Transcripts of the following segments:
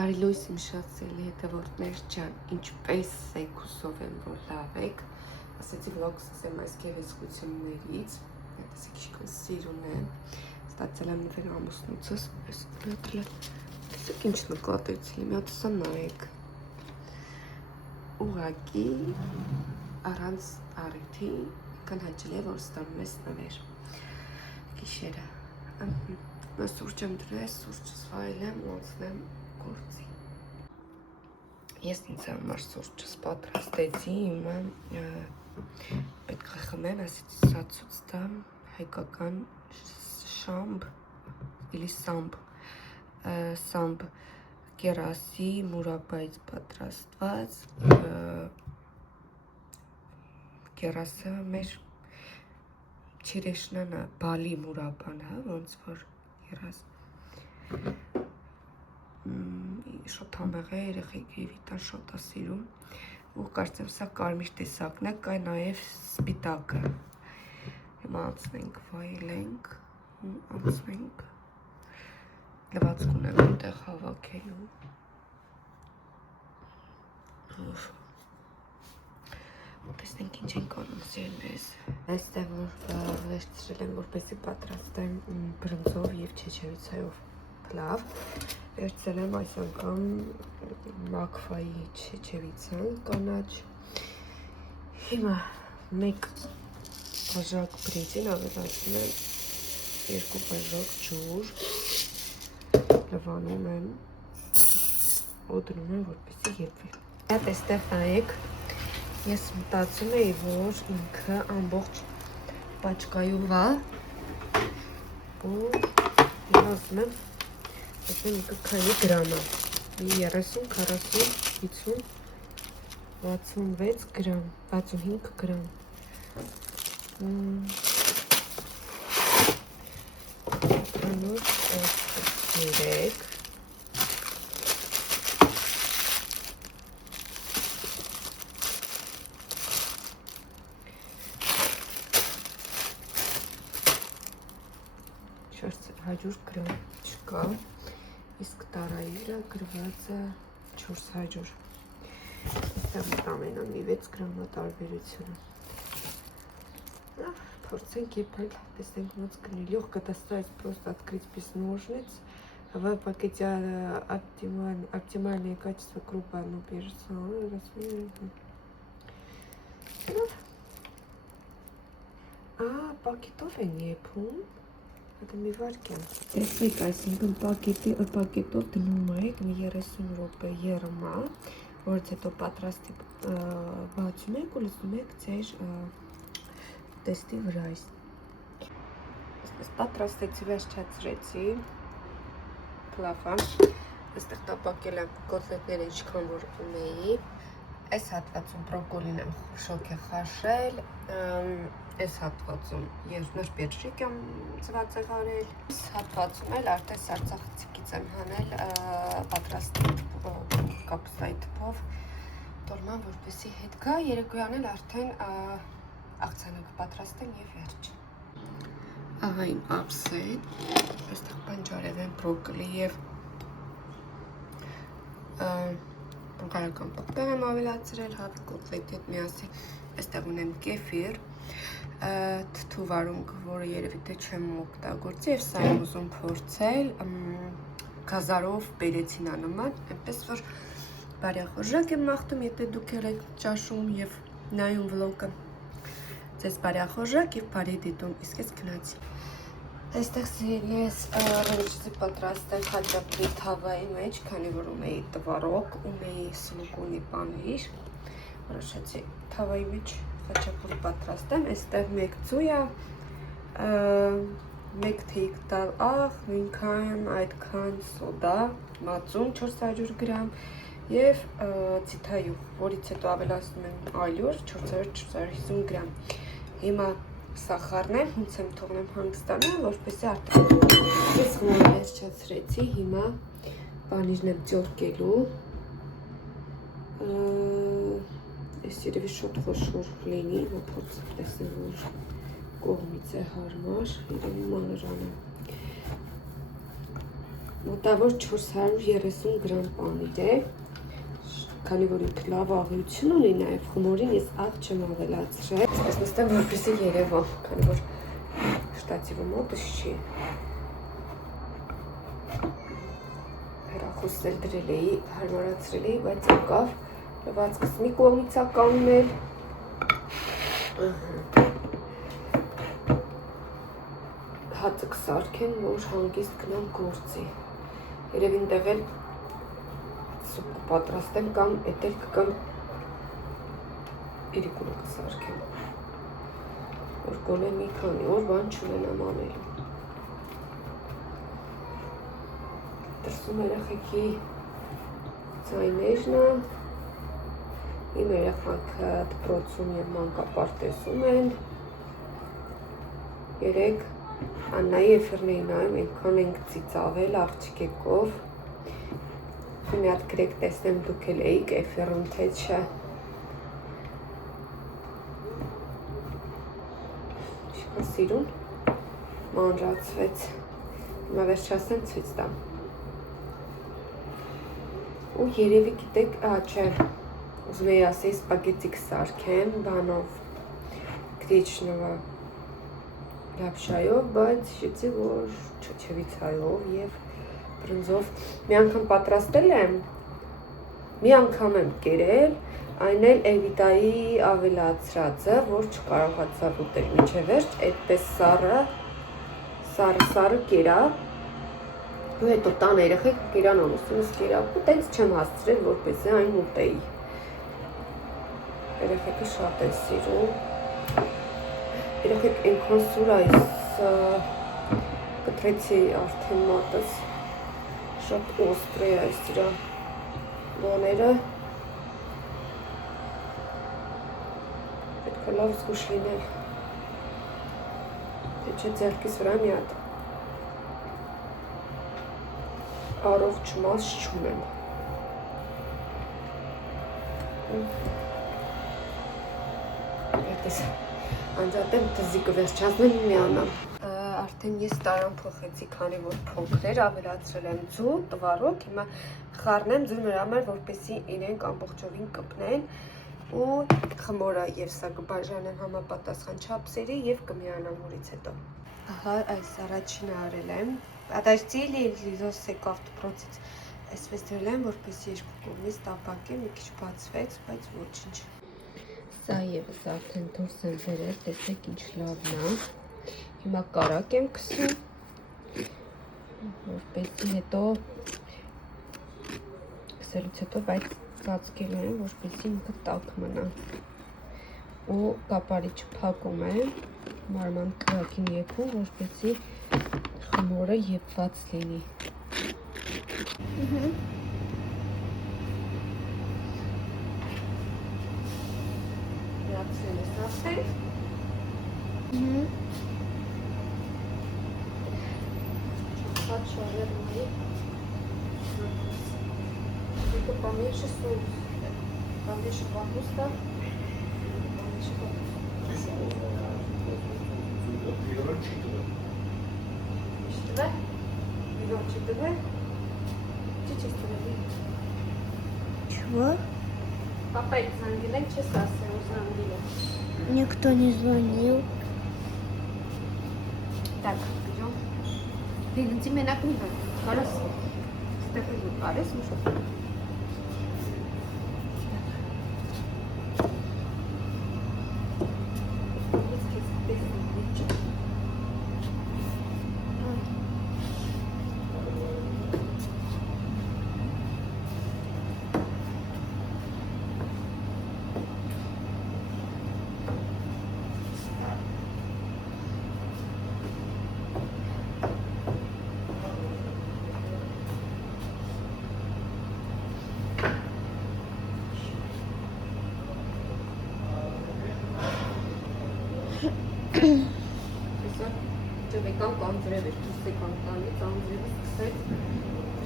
Բարի լույս իմ շատ սիրելի հետևորդներ ջան, ինչպես եք հուսով եմ, որ լավ եք, ասեցի վլոգ սկսեմ այս գեղեցկություններից, տեսեք ինչքան սիրուն է, ստացել եմ նվեր ամուսնուցս, տեսեք ինչ նկատեցի, մի հատ սա նայեք, ուղղակի առանց առիթի կանհաճելի է, որ ստանում ես նվեր, գիշերը, սուրճ եմ դրել, սուրճս վայելեմ ու անցնեմ գործի։ Ես ինձ համար սուրճս պատրաստեցի, հիմա պետք է խմեմ, ասեցի սա ցույց տամ, հայկական շամբ, իլի սամբ կերասի մուրաբայից պատրաստված, կերասը մեր չիրեշնանա, բալի մուրաբան, ոնց որ կերաս շոտ համեղ է, երեխեքի վիտան շոտ է սիրում ու կարծեմ սա կարմիր տեսակն է, կա նաև սպիտակը հիմա անցնենք վայելենք ու անցնենք լվացք ունեմ այնտեղ հավաքելու տեսնենք ինչ ենք անում սիրելիներս այստեղ որ վերցրել եմ որպեսզի պատրաստեմ բրնձով և չեչևիցայով լավ վերցրել եմ այս անգամ մաքվայի չեչևիցան կանաչ հիմա մեկ բաժակ բրինձին ավելացնում եմ 2 բաժակ ջուր լվանում եմ ու դնում եմ որպեսզի եփվի այդ այստեղ նայեք ես մտածում էի որ ինքը ամբողջ պաչկայով է ու ասում եմ ինքը քանի գրամ է, 30, 40, 50, 66 գրամ, 65 գրամ, անոր 3, հաջորդ գրամ չկա, իսկ տարայիլը գրված է 400, այստեղ ամենը մի 6 գրամա տարբերությունը, փորձենք եփել, տեսնենք ոնց կլինի, легко достать просто открыть без ножниц, в пакете оптимальное качество крупы оно пишется, պակետով են եփում, Դա մի վարքյան։ Տեսեք, այսինքն պակետով դնում եք մի 30 րոպե եռմա, որից հետո պատրաստի բացում եք ու լցնում եք ձեր տեստի վրա։ Այսպես պատրաստեցի, վերջացրեցի, լավ է, այստեղ տապակել եմ կոտլետները ինչքան որ ունեի, այս հատվածում բրոկոլին եմ շոկ է խաշել, այս հատվածում երկնոր պետրիկ եմ ծվածեղ արել, այս հատվածում էլ արդեն սարցախցիկից եմ հանել պատրաստի կապուստայի թփով, տորման որպեսի հետ գա, երեկոյան էլ արդեն աղցանակ պատրաստեմ և վերջ։ Ահա իմ ափսեն, այստեղ բանջարեղեն եմ բրոկոլի և բուլղարական պղպեղ եմ ավելացրել, հավի կոտլետի հետ միասին, այստեղ ունեմ կեֆիր, թթուվարունգ, որը երևի թե չեմ օգտագործի և սա եմ ուզում փորձել, գազարով բերեցինա նման, այնպես որ բարյախորժակ եմ մաղթում, եթե դուք եք ճաշում և նայում վլոգը, ձեզ բարյախորժակ և բարի դիտում, իսկ ես գնացի։ Այստեղ ես ռոժի պատրաստել խաչապուրի թավայի մեջ, քանի որ ունեի տվարոկ, ունեի սլուկունի պանիր, որոշեցի թավայի մեջ խաչապուր պատրաստեմ, այստեղ մեկ ծույա, մեկ թեյք տալ աղ, նույնքան այդքան սոդա, մածուն 400 գրամ և ձիթայուղ, որից հետո ավելացնում եմ ալյուր 400-450 գրամ։ Հիմա սախարն եմ, հունց եմ թողնեմ հանգստանալ, որպեսզի արդեն ես խմորը վերջացրեցի, հիմա պանիրն եմ ձորկելու, ես երևի շոտ խոշոր լինի, փորձեմ տեսնեմ, որ կողմից է հարմար, երևի մանրան եմ։ մոտավոր 430 գրամ պանիր է, քանի որ ինքը լավ աղյություն ունի, նաև խմորին ես աղ չեմ ավելացրել, ես նստեմ որպեսզի երևա, քանի որ շտատիվը մոտս չի, հեռախոսն էլ դրել էի, հարմարացրել էի, բայց եկավ, լվացքս մի կողմից է կանգնել, հացը կսարքեմ, որ հանգիստ գնամ գործի, երևին տեղել սուպ կպատրաստեմ կամ էդ էլ կգամ իրիկունը կսարքեմ, որ գոնե մի քանի օր բան չունենամ անելու։ Դրսում երեխեքի ձայներն են, իմ երեխաքը դպրոցում և մանկապարտեզում են, երեկ Աննայի էֆիրն նայում, այնքան ենք ծիծաղել աղջիկեկով, մի հատ գրեք տեսնեմ դուք էլ էիք էֆիրում թե չէ։ Ինչքան սիրուն մանրացվեց, հիմա վերջացնեմ ցույց տամ։ Ու երևի գիտեք, չէ, ուզում էի ասեի սպագետի կսարքեմ բանով, գրիչնովը լապշայով, բայց հիշեցի, որ չեչևիցայով և բրնձով մի անգամ պատրաստել եմ, մի անգամ եմ կերել, այն էլ Էվիտայի ավելացրածը, որ չկարողացավ ուտել մինչև վերջ, այդպես սառը կերա, ու հետո տան երեխեք կերան ամուսինս կերավ, ու տենց չեմ հասցրել, որպեսզի այն ուտեի։ Երեխեքը շատ են սիրում։ Երեխեք այնքան սուր այս կտրեցի արդեն մատս, շատ օսպր է այս դրա բաները, պետք է լավ զգուշ լինել, թե չէ ձեռքիս վրա մի հատ առողջ մաս չունեմ։ Այդպես անջատեմ թզիկը վերջացնեմ միանամ։ Արդեն ես տարան փոխեցի, քանի որ փոքր էր, ավելացրել եմ ձու, տվարок, հիմա խառնեմ ձու նրա համար, որպեսզի իրենք ամբողջովին կպնեն ու խմորը եւ սա կբաժանեմ համապատասխան չափսերի եւ կմիանամ նորից հետո։ Ահա այս առաջինը արել եմ։ Подождили, Лизос եկավ դպրոցից, այսպես դրել եմ, որպեսզի երկու կողմից տապակեմ, մի քիչ բացվեց, բայց ոչինչ։ Սա եւս արդեն դուրս եմ բերել, տեսեք ինչ լավն է։ Հիմա կարակ եմ քսում, որպեսզի հետո քսելուց հետո բայց ծածկել եմ, որպեսզի ինքը տաք մնա։ Ու կապարիչը փակում եմ, մարման կրակին եփում, որպեսզի խմորը եփված լինի։ Միացրել ես ասել։ Շատ շարեր ունի։ Только поменьше соус. Поменьше капуста. Поменьше капуста. Считывай? Бегом считывай. Чуть-чуть станови. Чего? Папа их звонил, часа звонили. Никто не звонил. Так, идем. Ты тебе на книгу. Хорошо. Так и будет. Арес, ну что? Ջվեկան կանձրև էր, դուսեկան տանի, ծանձրևը սկսեց,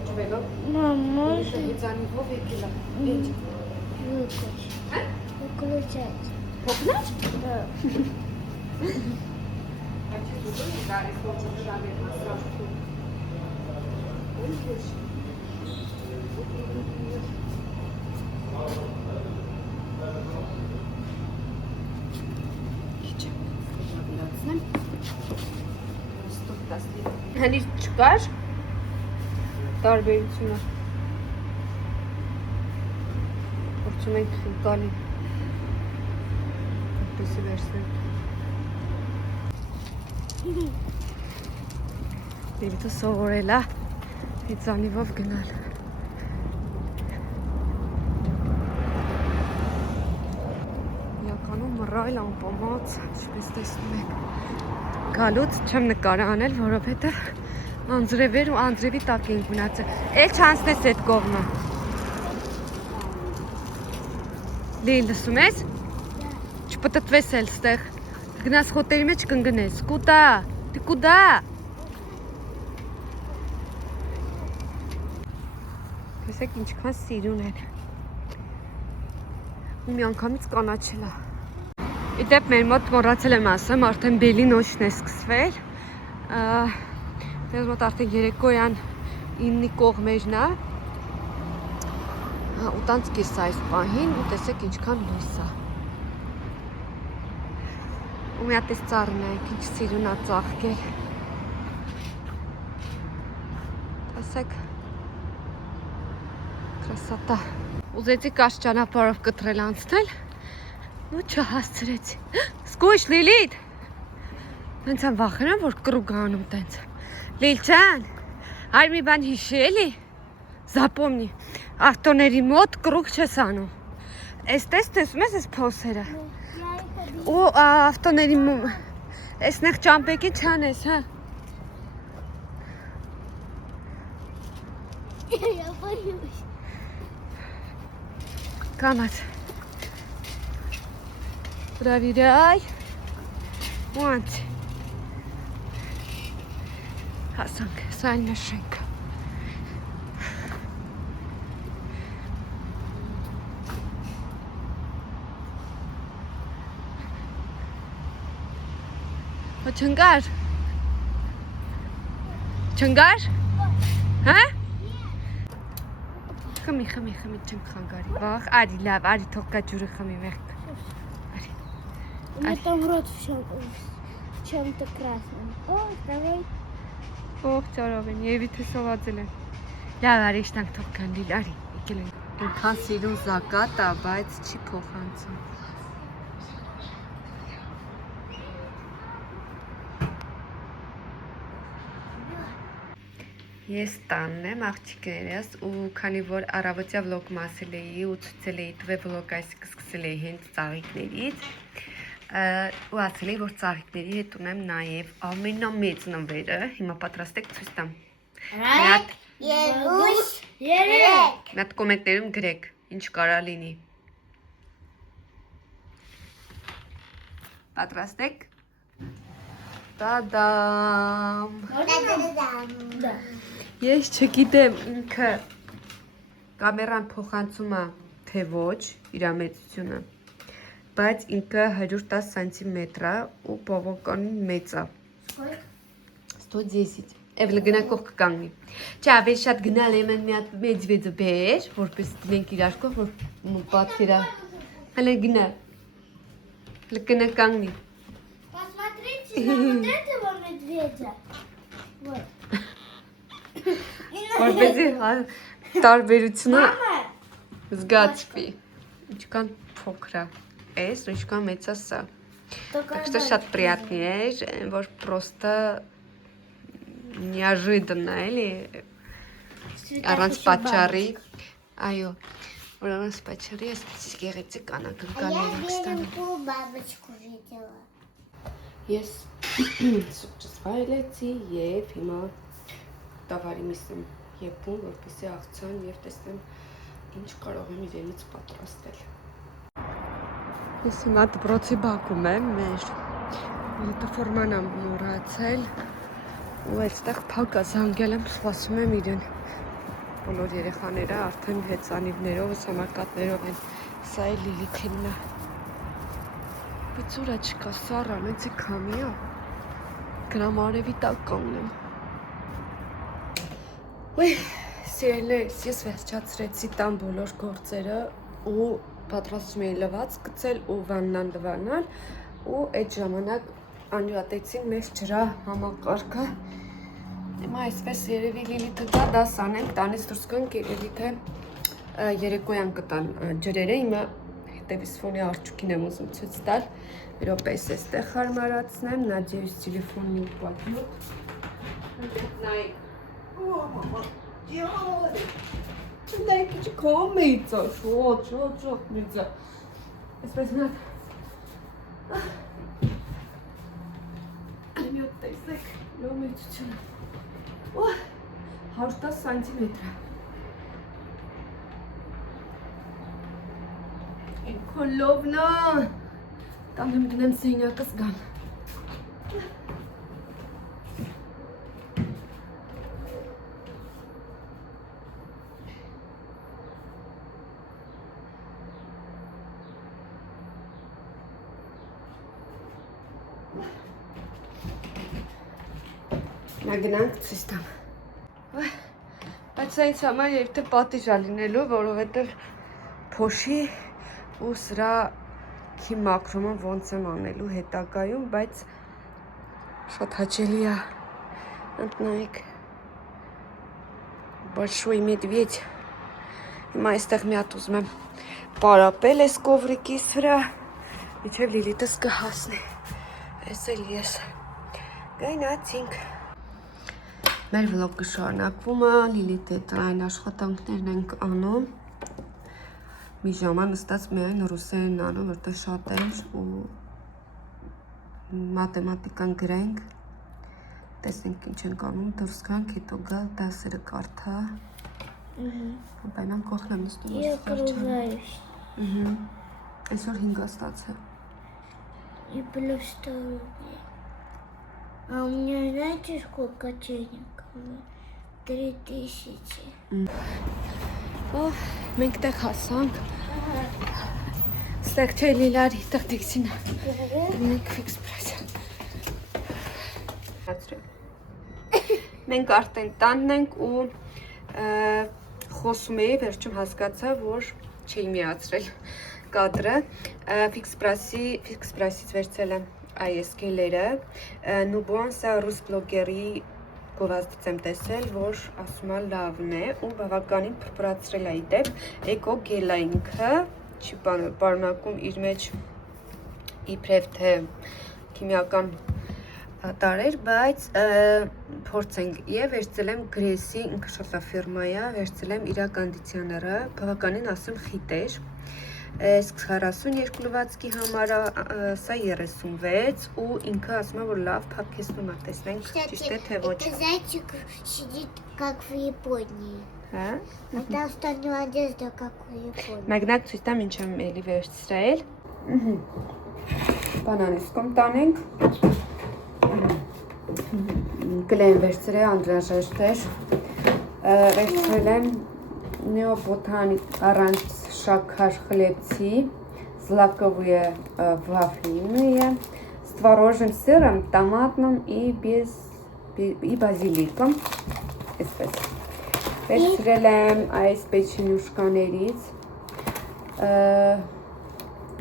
ջվեկան Мама, հիծանիվով եկել է, ինչ, выключать. հոգնաչ, Да. Այդ ես ուզում եմ դարես ոչ ժամեր մասրաշտում, Հենց չկար տարբերությունը։ Փորձում ենք խիկալի այդպեսի վերցնել։ Դեպի սովորել է հեծանիվով գնալ։ Իրականում մռայլ ամպոմած, ինչպես տեսնում եք։ Գալուց չեմ նկարը անել, որովհետև անձրևեր ու անձրևի տակ ենք մնացել։ Էլ չանցնես այդ կողմը։ Լիլ, լսում ես։ Չպտտվես էլ ստեղ։ Գնաս խոտերի մեջ կընկնես։ Կուտա, դի կուտա։ Տեսեք ինչքան սիրուն են։ Ու մի անգամից կանաչել է։ Իդեպ մեր մոտ մոռացել եմ ասեմ, արդեն բելի նոչն է սկսվել։ Մեր մոտ արդեն երեկոյան 9-ի կողմերն է։ 8-ից կես այս պահին ու տեսեք ինչքան լույս է։ Ու մի հատ էս ծառն է, ինչ սիրուն է ծաղկել։ Տեսեք։ Կրասատա։ Ուզեցի կաշ ճանապարհով կտրել անցնել։ Ու չհասցրեցի։ Սկույշ, Լիլիթ։ Հենց եմ վախենում, որ կռուկ անում տենց։ Լիլ ջան, հայր մի բան հիշելի։ Զապոմնի, ավտոների մոտ կռուկ չես անում։ Էս տեսնում ես էս փոսերը։ Ու ավտոների էսնեղ ճամպեկի չանես, հա։ Կամաց։ Проверяй. Вот. Հասանք, սա էլ մեր շենքը։ Չնգար։ Չնգար։ Հա? Խմի, չեմ խանգարի։ Վախ, արի լավ, արի թող կա ջուրը խմի մեղք։ У меня там рот в чем-то красном. О, давай. Ох, ծարավեն, եւի թե սովածել են։ Լավ, արի իշտանք թող կան լիլ, արի, եկել են։ Ինքան սիրուն զակատ է, բայց չի փոխանցում։ Ես տանն եմ աղջիկներս ու քանի որ առավոտյա վլոգ մասել էի ու ցույցել էի տվե վլոգ այս սկսել էի հենց ծաղիկներից ու ասել էի որ ծաղիկների հետ ունեմ նաև ամենամեծ նվերը հիմա պատրաստ եք ցույց տամ Մատ կոմենտներում գրեք ինչ կարա լինի Պատրաստ եք Տադամ Ես չգիտեմ ինքը կամերան փոխանցում է թե ոչ իր մեծությունը բայց ինքը 110 սանտիմետր է ու բավականին մեծ է 110 Էվլը գնակող կկանգնի Չէ ավելի շատ գնալ եմ մի հատ մեծ վեձը բեր որպես դնենք իրար կող որ պատկերա հələ գնա հələ կնականգնի Посмотрите на вот этого медведя. Вот. Որպեսզի տարբերությունը զգացվի ինչքան փոքր է էս ու ինչքան մեծ է սա Так что շատ приятно էր որ просто неожиданно էլի առանց պատճառի այո որ առանց պատճառի էս գեղեցիկ անակնկալներ ենք ստանում бабочку видела. Ես սուրճս վայելեցի և հիմա տավարի միս եմ եփում, որպեսզի աղցան և տեսնեմ ինչ կարող եմ իրենից պատրաստել։ Ես հիմա դպրոցի բակում եմ մեր ունիֆորման եմ մոռացել ու այստեղ փակ է զանգել եմ, սպասում եմ իրեն։ Բոլոր երեխաները արդեն հեծանիվներով, սամարկատներով են, սա է Լիլիթինն է։ Բայց ուրա չկա, սառը, մեծի քամի է, գրամ արևի տակ կանգնեմ։ Ոյ, սիրելիներս, ես վերջացրեցի տան բոլոր գործերը ու պատրաստում էի լվաց գցել ու վաննան լվանալ ու այդ ժամանակ անջատեցին մեր ջրա համակարգը։ Հիմա այսպես երևի Լիլիթը գա դաս անենք, տանից դուրս գանք, երևի թե երեկոյան կտան ջրերը, հիմա հետևից ֆոնի արջուկին եմ ուզում ցույց տալ։ Մի րոպե էստեղ հարմարացնեմ, Նադիայից տելեֆոնն իմ պատմուտ։ Նայեք։ О, мама, делай! Дай кичко мыться, шо, мыться. Այսպես նա Այմյոտ տեսեք, լոմեցությունը։ Օ, 110 սանտիմետր։ Ինքոլովնա։ Կամ եմ գնեմ սենյակս գամ։ Նա գնանք ցույց տամ։ Բայց այս համար երբ թե պատիժ ա լինելու, որովհետև փոշի ու սրա քիմակրումը ոնց եմ անելու հետագայում, բայց շատ հաճելի է։ Ընտնայք большой медведь։ Հիմա այստեղ մի հատ ուզում եմ պարապել այս կովրիկիս վրա, մինչև Լիլիթս կհասնի։ Այս էլ ես։ Գնացինք։ Մեր վլոգը շարունակվում է, Լիլիթի տնային աշխատանքներն ենք անում։ Մի ժամա նստած միայն ռուսերեն անում, որտեղ շատ էր ու մաթեմատիկան գրենք։ Տեսնենք ինչ ենք անում, դուրս գանք, հետո գալ դասերը կարդա։ Պայման կողքն եմ նստում։ Я окружаюсь. Այսօր 5 ստացել։ И плюс 100 рублей. А у меня знаете, сколько денег? 3000. Մենք տեղ հասանք։ Ստեղ չէ լիլարի տեղ դիքսին։ Մենք ֆիքս պրայս։ Մենք արդեն տանն ենք ու խոսում էի, վերջում հասկացա, որ չէի միացրել կադրը։ Ֆիքս պրայսից վերցել եմ այս գելերը։ Նուբոն սա ռուս բլոգերի գովազդից եմ տեսել, որ ասում է լավն է ու բավականին փրփրացրել է իդեպ էկո գելա ինքը, չի պարունակում իր մեջ իբրև թե քիմիական տարեր, բայց փորձենք եւ վերցել եմ գրեսի, ինքը շատ լավ ֆիրմա է, վերցել եմ իր կոնդիցիոները, բավականին ասեմ խիտ էր։ Այս 42 լվացքի համար սա 36 ու ինքը ասում է որ լավ փափկեցնում է, տեսնենք ճիշտ է թե ոչ։ Это зайчик сидит как в Японии. Հա։ Это остальная одежда как в Японии. Մագնակ ցույց տամ ինչ եմ էլի վերցրել։ Բանանիս կոմ տանենք։ Գլեն վերցրել անհրաժեշտ էր։ Վերցրել եմ Neobotanik առանց шакар хлебцы, злаковые вафельные, с творожным сыром, томатным и базиликом. Վերցրել եմ այս պեչենյուշկաներից,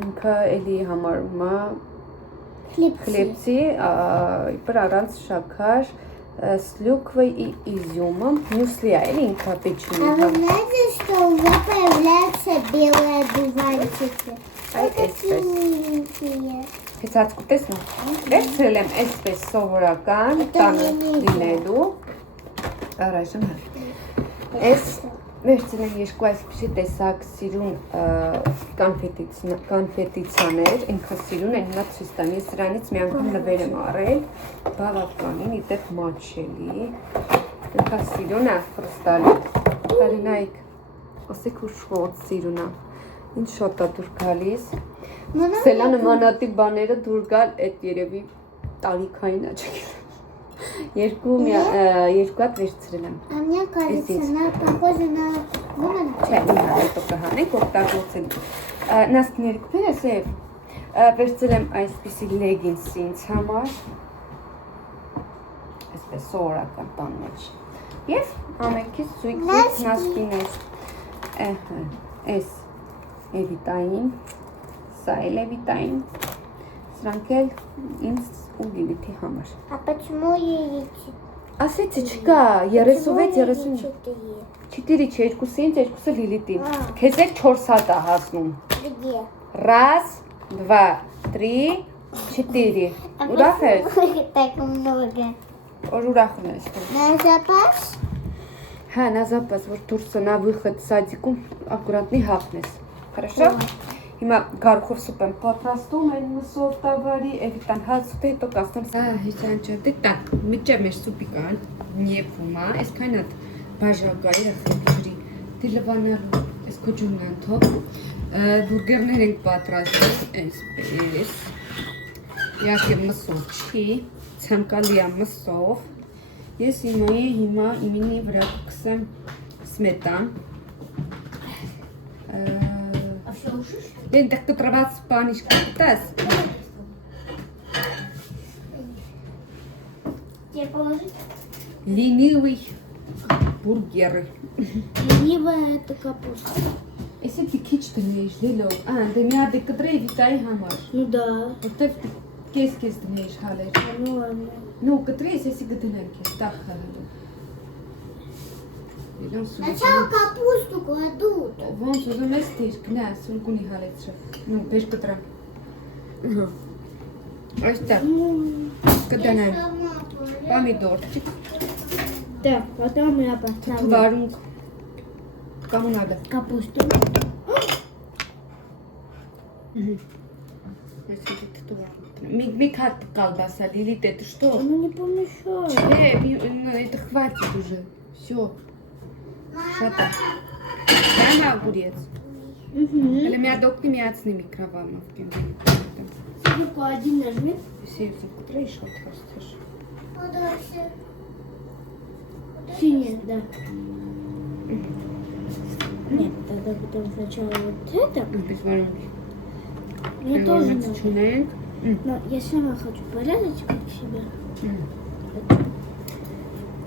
ինքը էլի համարում է хлебцы, առանց շաքար, с клюквой и изюмом. Мюсли, или инка печенье. А вы знаете, что уже появляются белые одуванчики? Вот такие миленькие. Հեծած կուտես նո։ Վերցրել եմ այսպես սովորական տանը լինելու։ Առայժմ հա։ Այս վերցրել եմ երկու այսպիսի տեսակ սիրուն կանֆետիցաներ, ինքը սիրուն են, նա ցույց տամ, ես սրանից մի անգամ նվեր եմ առել, բավականին իդեպ մաչելի, ինքը սիրուն է, խրստալի, կարինայիք, ասեք ու շոտ սիրուն է, ինչ շոտ է դուր գալիս, սելա նմանատի բաները դուր գալ էդ երևի տարիքային է չգիտեմ, երկու հատ վերցրել եմ։ А мне кажется, она похожа на вон Չէ, հետո կհանենք, օգտագործել։ Նասկներ կուպեր ես և վերցրել եմ այսպիսի լեգինսի ինձ համար, այսպես սովորական տան մեջ։ Եվ Համեկից սույքից նասկիներ։ Էս էվիտային, սա էլ էվիտային, սրանք էլ ինձ ու Լիլիթի համար։ А почему яйца? Ասեցի չկա, 36-34 չէ, երկուսը ինձ, երկուսը Լիլիթին։ Քեզ էլ 4 հատ է հասնում։ Где? Раз, два, три, четыре։ Ուրախ ես։ Так много. Որ ուրախ ես։ На запас? Հա, на запас, որ դուրսը նա выход սադիկում аккуратный հագնես։ Хорошо? Հիմա գարուխով սուպ եմ պատրաստում այն մսով տավարի, էվիտան հացուտ է, հետո կասնեմ սա հիճանչատի, так, միջև մեր սուպի կան, նիեպում է, այսքան հատ բաժակարի ախետջրի, դիլվանալու, այս կոջունն անթով, բուրգերներ ենք պատրաստում, այսպես, իհարկե մսով չի, ցանկալի է մսով, ես հիմա իմինի վրա կքսեմ սմետան, так ты трава спанишь, как-то. Где положить? Ленивый бургеры. Ленивая это капуста. Если ты кичтенешь, лило, да меня декадрей витай хамаш. Ну да. Вот ты кес днешь халеш. Ну ладно. Ну, кадрей если гаденерки, так халеш. Сначала капусту кладут. Вон сюда местишь, князь, он куни халеш. Ну, пеш катра. Ось так. Гаденер. Помидорчик. Да, потом я поставлю Тварунг. Кому надо? капусту. Мигмикат колбаса, Лилит, это что? Оно не помешает. Это хватит уже. Все. Шата. Дай огурец. Или меня докты мясными микроволновки. Только один нажми. Все, куда еще отрастешь? Синяя, да. Нет, тогда потом сначала вот это. Без воронки. Мне тоже надо. Но я сама хочу порезать как себя.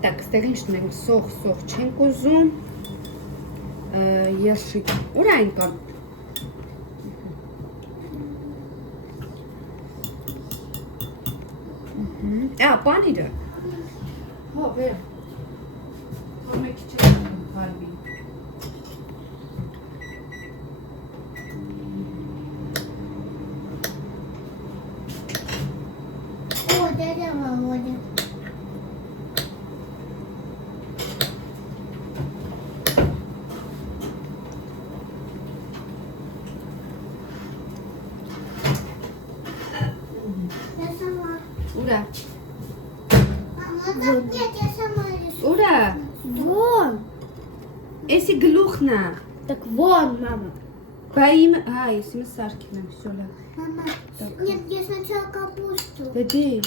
Так, ստեղինչ մենք սող չենք ուզում, երշիկ, ուրայն կա։ Պանիրը։ Հո, վեր։ Հո մեկ չեք պարվի։ О, дядя Володя. Я сама. Ուրա։ Мама, так нет, я сама рисую. Ուրա։ Вон. Էսի գլուխն է։ Так вон, мама. Բա իմ, հա, ես իմը սարքին եմ, всё լավ։ Мама, нет, я сначала капусту. Դե։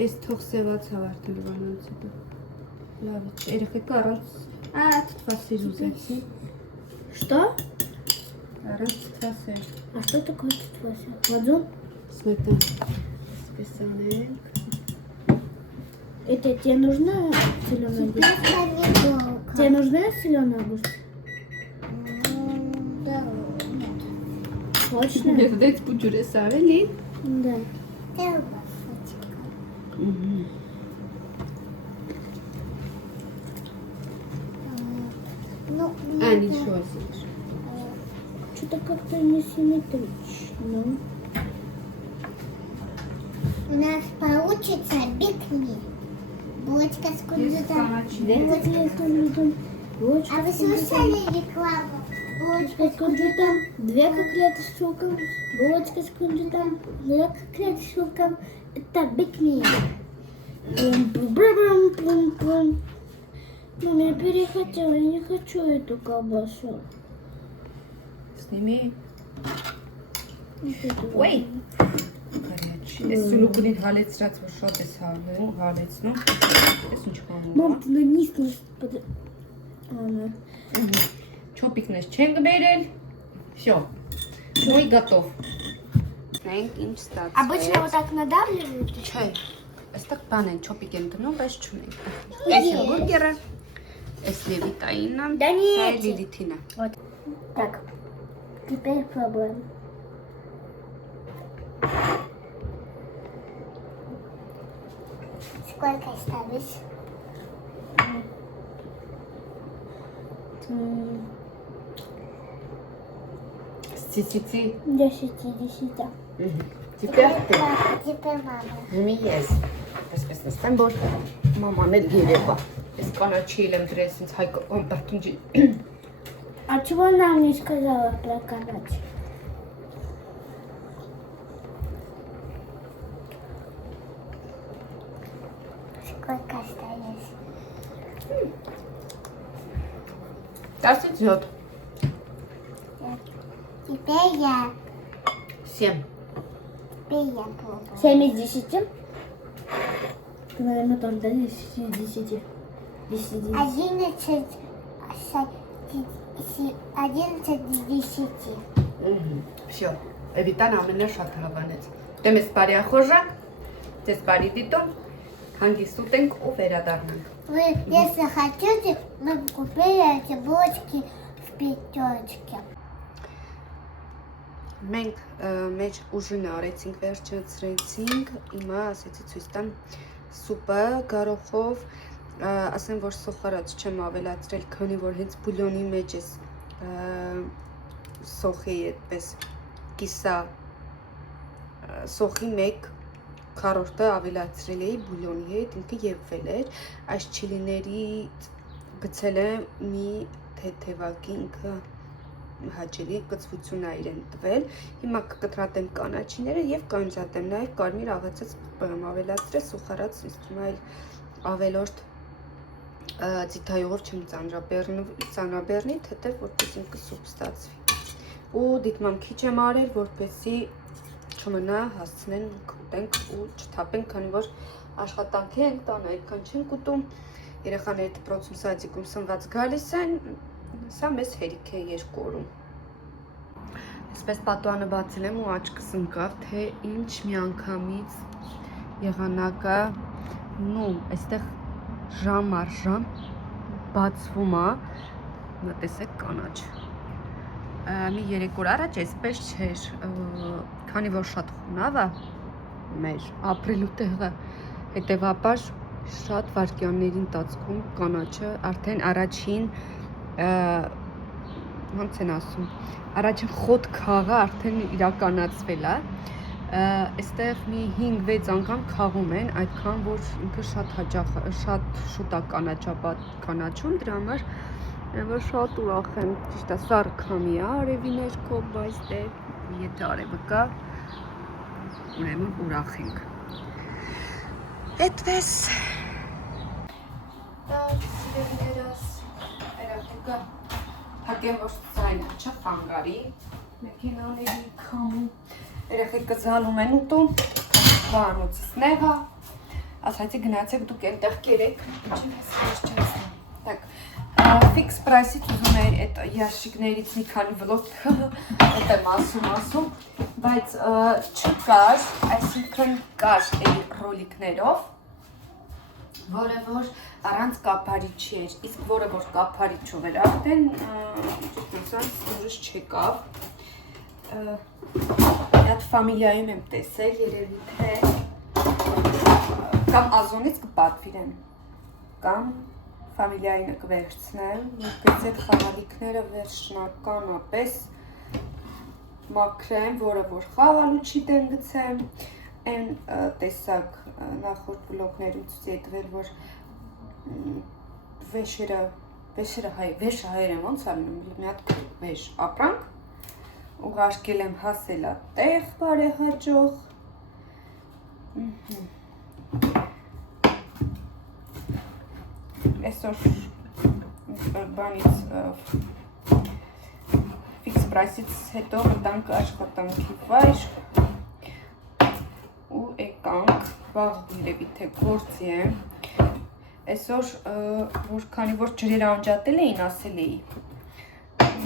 Էս թող սևացավ արդեն բանանց հետո։ Լավ է, երեխեք առանց, թթվասեր ուզեցի։ Что? Առանց թթվասեր։ А что такое тетвася? Ладон? Սմետան, սպեսանենք։ Это тебе нужна соленая огурец? Тебе нужна соленая огурец? Да. Точно? Ես դեць պուջուր ես արել է։ Да. Ничего себе. Что-то как-то не симметрично. У нас получится бикни. Булочка с кунжутом. Булочка с кунжутом. Булочка А вы с кунжутом. слышали рекламу? Булочка с кунжутом. 2 котлеты с луком. Булочка с кунжутом. 2 котлеты с луком. Это бикни. Пум-пум-пум-пум-пум. Мама, я перехотела, я не хочу эту колбасу. Сними. Вот эту Ой. Ես սուլուկունին հալեցրած, որ շատ ես հալեցնում, ես ինչ խանում։ Мам, ты на низ под... Չոպիկներ չեն գբերել, всё, մոյ գատով։ Նայենք ինչ ստացվեց։ Обычно вот так надавливают. Չէ, Այստեղ բան են, չոպիկ են գնում, բայց չունենք։ Այս է բուրգերը, այս Լևիտայինը, Да սա է нет. Լիլիթինը։ Вот. Так, теперь пробуем. Сколько ставишь? Цицицի։ 10. Теперь ты։ Теперь мама. Հիմի ես։ Այսպես նստեմ, որ մաման էլ երևա։ Այս կանաչի էլ եմ դրել, ինձ հայկական բաթունջի։ А чего нам не сказала про канач? Сколько осталось? 17, Теперь я. 7, Теперь я пробую. 7 из 10? Ты, наверное, там до 10 из 10. 10 из 10. 11 из 10. Всё, Էվիտան ամենը շատ հավանեց։ Դե մեզ բարի ախորժակ, ձեզ բարի դիտում, հանգիստ ուտենք ու վերադառնանք։ Вы, если хотите, мы купили эти булочки в пятерочке. Մենք մեր ուժինը արեցինք, վերջացրեցինք, հիմա ասեցի ցույց տամ սուպը գարոխով, ասեմ որ սոխարած չեմ ավելացրել, քանի որ հենց բուլյոնի մեջ է սոխի այդպես կիսա սոխի մեկ քառորդը ավելացրել էի բուլյոնի հետ, ինքը եփվել էր, այս չիլիների գցել եմ մի թեթևակի, ինքը հաճելի կծվություն է իրեն տվել, հիմա կկտրատեմ կանաչիները և կանջատեմ, նաև կարմիր աղացած պղպեղ եմ ավելացրել, սոխարած իսկում այլ ավելորդ ձիթայողով չեմ ծանրաբեռնի, թեթև որպես ինքը սուպ ստացվի։ Ու դիտմամ քիչ եմ արել, որպեսզի չմնա հասցնեն ուտենք ու չթափենք, քանի որ աշխատանքի ենք տանը, այդքան չենք ուտում, երեխաները դպրոցում սադիկում սնված գալիս են, սա մեզ հերիք է 2 օրում։ Այսպես պատուանը բացել եմ ու աչքս ընկավ, թե ինչ միանգամից եղանակը, այստեղ ժամ առ ժամ բացվում է, տեսեք կանաչ։ Մի 3 օր առաջ այսպես չէր, քանի որ շատ խոնավ է մեր ապրելու տեղը, հետևաբար շատ վայրկյանների ընթացքում կանաչը արդեն առաջին ոնց են ասում, առաջին խոտ քաղը արդեն իրականացվել է, այստեղ մի 5-6 անգամ քաղում են, այդքան որ ինքը շատ շուտ է կանաչում, դրա համար որ շատ ուրախ եմ, ճիշտ է, սարքամի է արևի ներքո, բայց դե եթե արևը կա, ուրեմն ուրախ ենք։ Այդպես սիրելիներս, երեխեքը հակեմ որ ձայնը չխանգարի, մեքենաների քամու, երեխեքը զալում են ուտում, վանոցս նեղա, ասացի գնացեք դուք ենտեղ կերեք, ինչին ես վերջացնում։ Ֆիքս պրայսից ուզում էի այդ ящикներից մի քանի վլոգ հետ եմ ասում, բայց չկար, այսինքն կար էի ռոլիկներով, որը որ առանց կափարիչ էր, իսկ որը որ կափարիչով էր, արդեն դուրս չեկավ, այդ ֆամիլիայում եմ տեսել, երևի թե կամ Ազոնից կպատվիրեմ, կամ ֆամիլիայինը կվերցնեմ, որպես այդ խաղալիքները վերջնականապես մաքրեմ, որը որ խաղալուչի դեմ գցեմ, այն տեսակ նախորդ վլոգներում ցույց է տվել, որ վեշը հայեր եմ ոնց ալնում, մի հատ վեշ ապրանք, ուղարկել եմ հասելա տեղ բարեհաջող, այսօր բանից ֆիքս պրայսից հետո մտանք աշխատանքի վայր ու եկանք վաղ երևի թե գործի եմ, այսօր քանի որ ջրերը անջատել էին, ասել էի,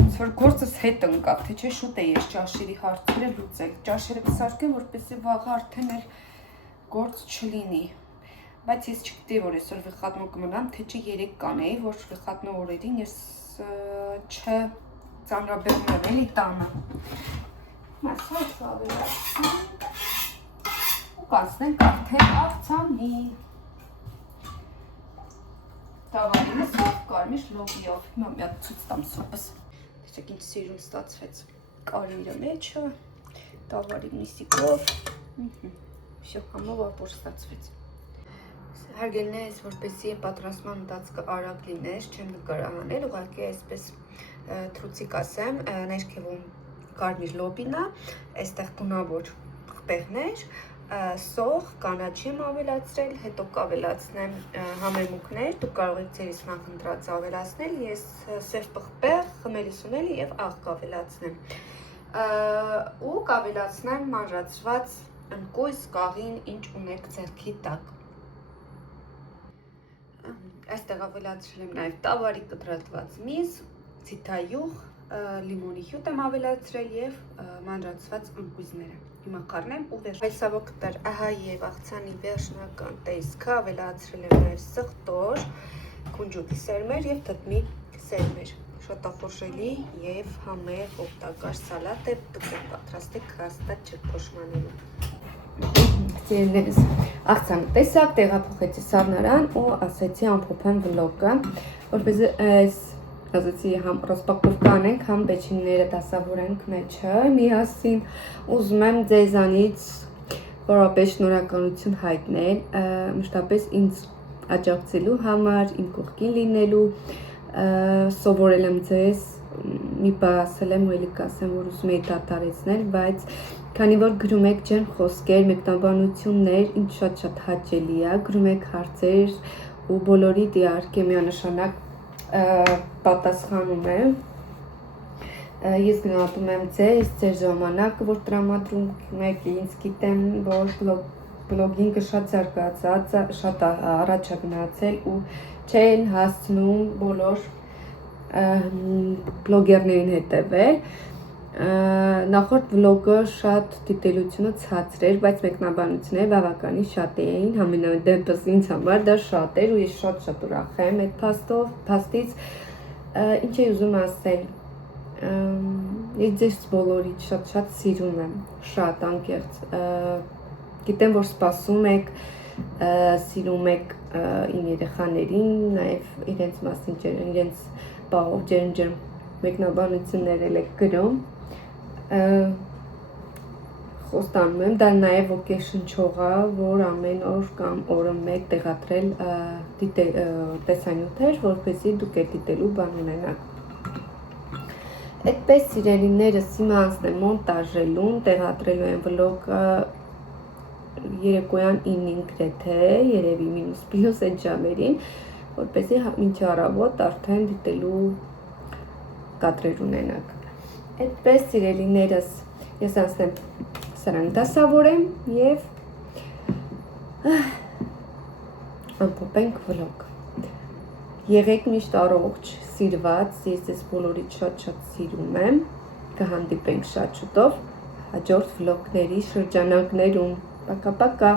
ոնց որ գործս հետ ընկավ, թե չէ շուտ է ես ճաշերի հարցերը լուծել, ճաշերը կսարքեմ, որպեսզի վաղը արդեն էլ գործ չլինի, բայց ես չգիտեի, որ այսօր վիխատնո կմնամ, թե չի 3 կանեի, որ վիխատնո օրերին ես չծանրաբեռնեմ էլի տանը։ Մասը ավելացնենք ու կանցնենք արդեն աղցանի։ Տավարի մսով, կարմիր լոբիով, հիմա մի հատ ցույց տամ սոպս։ Տեսեք ինչ սիրուն ստացվեց կարմիրը մեջը, տավարի միսիկով, всё, ամենաբար ստացվեց։ Հարգելներս, որպեսզի պատրաստման ընթացքը արագ լիներ, չեմ նկարահանել, ուղղակի այսպես թրուցիկ ասեմ, ներքևում կարմիր լոբին է, այստեղ տունավոր խպեղներ, սող, կանաչի եմ ավելացրել, հետո կավելացնեմ համեմուկներ, դուք կարող եք ձերից նախընտրած ավելացնել, ես սև պղպեղ, խմելի սունել և աղ կավելացնեմ, ու կավելացնեմ մանրացված ընկույզ, կաղին, ինչ ունեք ձեռքի տակ։ Այստեղ ավելացրել եմ նաև տավարի կտրատված միս, ցիթայուղ, լիմոնի հյութ եմ ավելացրել և մանրացված ընկույզները։ Հիմա խառնեմ ու վերջ։ Այսավոք դար ահա և աղցանի վերջնական տեսքը, ավելացրել եմ նաև սխտոր, կունջուտի սերմեր և թթմի սերմեր։ Շատախորշելի և համեղ օգտակար սալատ է, դուք պատրաստեք հաստատ չեք փոշմանելու։ Սիրելիներս, աղցանը տեսակ, տեղափոխեցի սառնարան ու ասեցի ամփոփեմ վլոգը, որպեսզի այս ասեցի համ ռոսպակովկա անենք, համ պեչինիները դասավորենք մեջը միասին, ուզում եմ ձեզանից որապես շնորհակալություն հայտնել, մշտապես ինձ աջակցելու համար, իմ կողքին լինելու, սովորել եմ ձեզ, մի բան ասել եմ ու էլի կասեմ, որ ուզում էի դադարեցնել, բայց քանի որ գրում եք ջերմ խոսքեր, մեկնաբանություններ, ինձ շատ հաճելի է, գրում եք հարցեր ու բոլորիդ իհարկե միանշանակ պատասխանում եմ։ Ես գնահատում եմ ձեզ, ձեր ժամանակը, որ տրամադրում եք, ինձ գիտեմ, որ բլոգինգը շատ զարգացած, շատ առաջ է գնացել ու չեն հասցնում բոլոր բլոգերներին հետևել։ Նախորդ վլոգը շատ դիտելությունը ցածր էր, բայց մեկնաբանությունները բավականին շատ էին, համենայնդեպս ինձ համար դա շատ էր ու ես շատ ուրախ եմ այդ փաստից։ Ինչ էի ուզում ասել, ես ձեզ բոլորիդ շատ սիրում եմ, շատ անկեղծ, գիտեմ, որ սպասում եք, սիրում եք իմ երեխաներին, նաև իրենց մասին, իրենց պահով ջերմ մեկնաբանություններ եք գրում, խոստանում եմ, դա նաև ոգեշնչող է, որ ամեն օր կամ օրը մեկ տեղադրել տեսանյութեր, որպեսզի դուք եք դիտելու բան ունենաք։ Այդպես սիրելիներս, հիմա անցնեմ մոնտաժելուն, տեղադրելու եմ վլոգը երեկոյան 9-ին գրեթե, երևի մինուս պլյուս այդ ժամերին, որպեսզի մինչ առավոտ արդեն դիտելու կադրեր ունենաք։ Այդպես սիրելիներս, ես անցնեմ սրանք դասավորեմ և ամփոփենք վլոգ։ Եղեք միշտ առողջ, սիրված, ես ձեզ բոլորիդ շատ սիրում եմ, կհանդիպենք շատ շուտով հաջորդ վլոգների շրջանակներում։ Պակա-պակա։